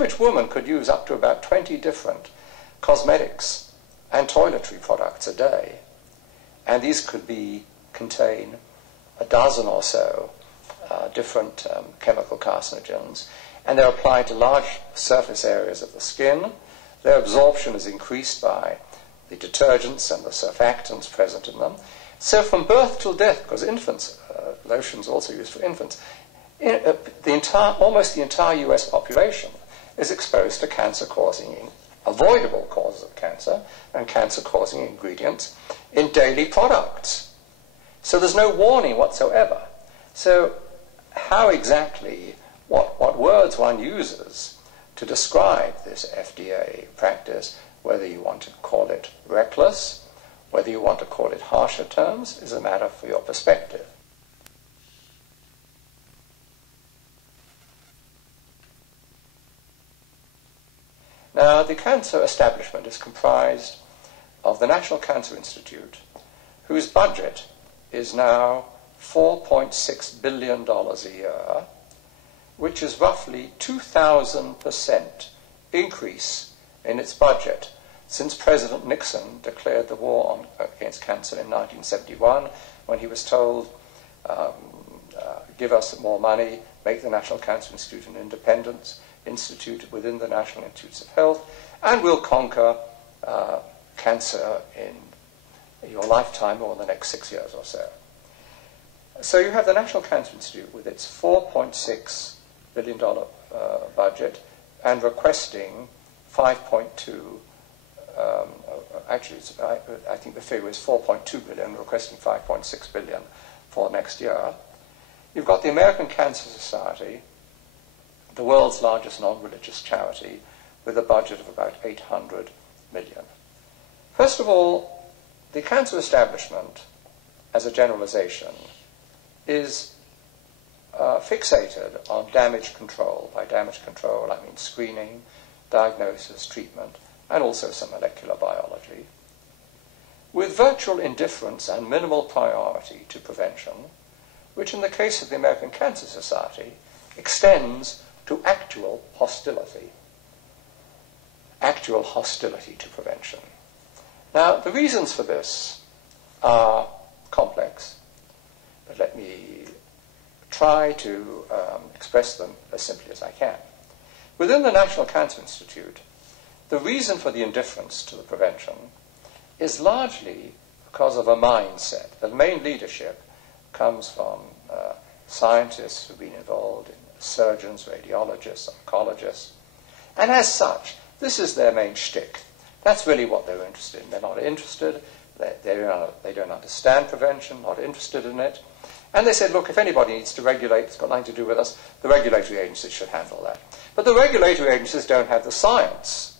average woman could use up to about 20 different cosmetics and toiletry products a day. And these could contain a dozen or so different chemical carcinogens. And they're applied to large surface areas of the skin. Their absorption is increased by the detergents and the surfactants present in them. So from birth till death, because infants, lotions are also used for infants, almost the entire US population is exposed to cancer-causing, avoidable causes of cancer and cancer-causing ingredients in daily products. So there's no warning whatsoever. So how exactly, what words one uses to describe this FDA practice, whether you want to call it reckless, whether you want to call it harsher terms, is a matter for your perspective. Now, the cancer establishment is comprised of the National Cancer Institute, whose budget is now $4.6 billion a year, which is roughly 2,000% increase in its budget since President Nixon declared the war against cancer in 1971, when he was told, give us more money, make the National Cancer Institute an independent institute within the National Institutes of Health, and we'll conquer cancer in your lifetime or in the next 6 years or so. So you have the National Cancer Institute with its $4.6 billion budget and requesting 5.2, actually I think the figure is 4.2 billion, requesting 5.6 billion for next year. You've got the American Cancer Society, the world's largest non-religious charity, with a budget of about 800 million. First of all, the cancer establishment, as a generalization, is fixated on damage control. By damage control, I mean screening, diagnosis, treatment, and also some molecular biology, with virtual indifference and minimal priority to prevention, which in the case of the American Cancer Society extends to actual hostility to prevention. Now, the reasons for this are complex, but let me try to express them as simply as I can. Within the National Cancer Institute, the reason for the indifference to the prevention is largely because of a mindset. The main leadership comes from scientists who've been involved in surgeons, radiologists, oncologists, and as such, this is their main shtick. That's really what they're interested in. They're not interested, they don't understand prevention, not interested in it. And they said, look, if anybody needs to regulate, it's got nothing to do with us, the regulatory agencies should handle that. But the regulatory agencies don't have the science.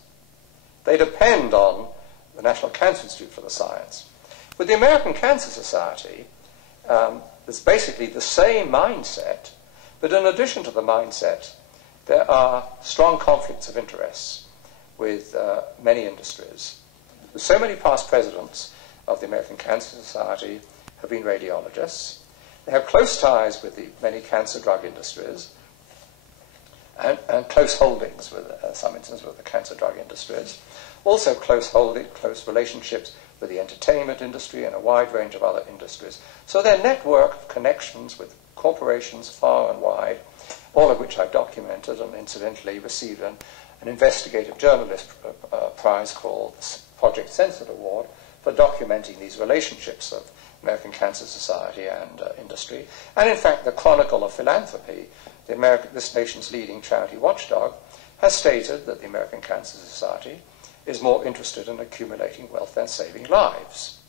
They depend on the National Cancer Institute for the science. With the American Cancer Society, there's basically the same mindset, but in addition to the mindset, there are strong conflicts of interests with many industries. So many past presidents of the American Cancer Society have been radiologists. They have close ties with the many cancer drug industries and close holdings with some instances with the cancer drug industries. Also close relationships with the entertainment industry and a wide range of other industries. So their network of connections with corporations far and wide, all of which I've documented and incidentally received an investigative journalist prize called the Project Censored Award for documenting these relationships of American Cancer Society and industry. And in fact, the Chronicle of Philanthropy, this nation's leading charity watchdog, has stated that the American Cancer Society is more interested in accumulating wealth than saving lives.